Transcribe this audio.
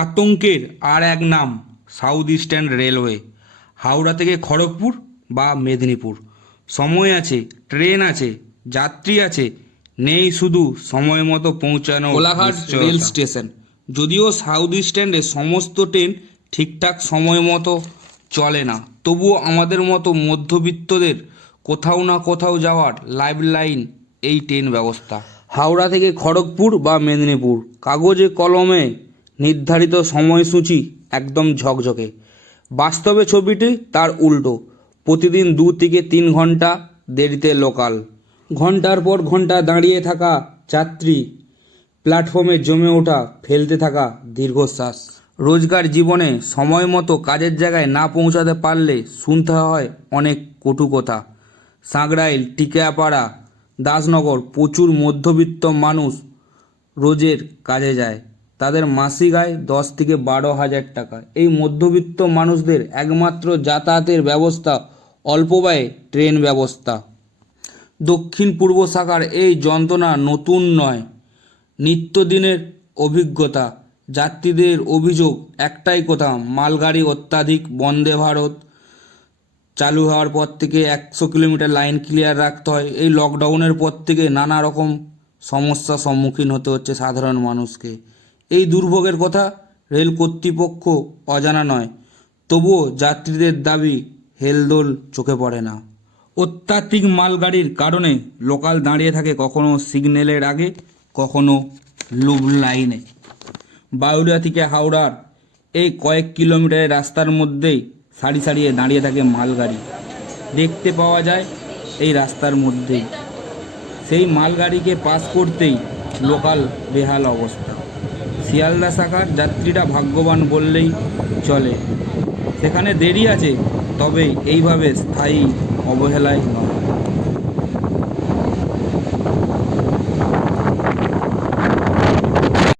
আতঙ্কের আর এক নাম সাউথ ইস্টার্ন রেলওয়ে। হাওড়া থেকে খড়গপুর বা মেদিনীপুর সময় আছে, ট্রেন আছে, যাত্রী আছে, নেই শুধু সময় মতো পৌঁছানো কোলাঘাট রেল স্টেশন। যদিও সাউথ ইস্টার্নে সমস্ত ট্রেন ঠিকঠাক সময় মতো চলে না, তবুও আমাদের মতো মধ্যবিত্তদের কোথাও না কোথাও যাওয়ার লাইফ লাইন এই ট্রেন ব্যবস্থা। হাওড়া থেকে খড়গপুর বা মেদিনীপুর কাগজে কলমে নির্ধারিত সময়সূচি একদম ঝকঝকে, বাস্তবে ছবিটি তার উল্টো। প্রতিদিন 2 থেকে 3 ঘন্টা দেরিতে লোকাল, ঘন্টার পর ঘন্টা দাঁড়িয়ে থাকা যাত্রী, প্ল্যাটফর্মে জমে ওঠা ফেলতে থাকা দীর্ঘশ্বাস। রোজগার জীবনে সময় মতো কাজের জায়গায় না পৌঁছাতে পারলে শুনতে হয় অনেক কটু কথা। সাঁকরাইল, টিকিয়াপাড়া, দাসনগর প্রচুর মধ্যবিত্ত মানুষ রোজের কাজে যায়, তাদের মাসিক আয় 10 থেকে 12 হাজার টাকা। এই মধ্যবিত্ত মানুষদের একমাত্র যাতায়াতের ব্যবস্থা অল্প ব্যয়ে ট্রেন ব্যবস্থা। দক্ষিণ পূর্ব শাখার এই যন্ত্রণা নতুন নয়, নিত্যদিনের অভিজ্ঞতা। যাত্রীদের অভিযোগ একটাই কথা, মালগাড়ি অত্যাধিক। বন্দে ভারত চালু হওয়ার পর থেকে 100 কিলোমিটার লাইন ক্লিয়ার রাখতে হয়। এই লকডাউনের পর থেকে নানা রকম সমস্যার সম্মুখীন হতে হচ্ছে সাধারণ মানুষকে। এই দুর্ভোগের কথা রেল কর্তৃপক্ষ অজানা নয়, তবুও যাত্রীদের দাবি হেলদোল চোখে পড়ে না। অত্যাধিক মালগাড়ির কারণে লোকাল দাঁড়িয়ে থাকে কখনো সিগন্যালের আগে, কখনো লুপ লাইনে। বাউরিয়া থেকে হাওড়ার এই কয়েক কিলোমিটারের রাস্তার মধ্যেই সারি সারিয়ে দাঁড়িয়ে থাকে মালগাড়ি, দেখতে পাওয়া যায় এই রাস্তার মধ্যেই। সেই মালগাড়িকে পাস করতেই লোকাল বেহাল অবস্থা। শিয়ালদা শাখার যাত্রীরা ভাগ্যবান বললেই চলে, সেখানে দেরি আছে, তবে এইভাবে স্থায়ী অবহেলায় নয়।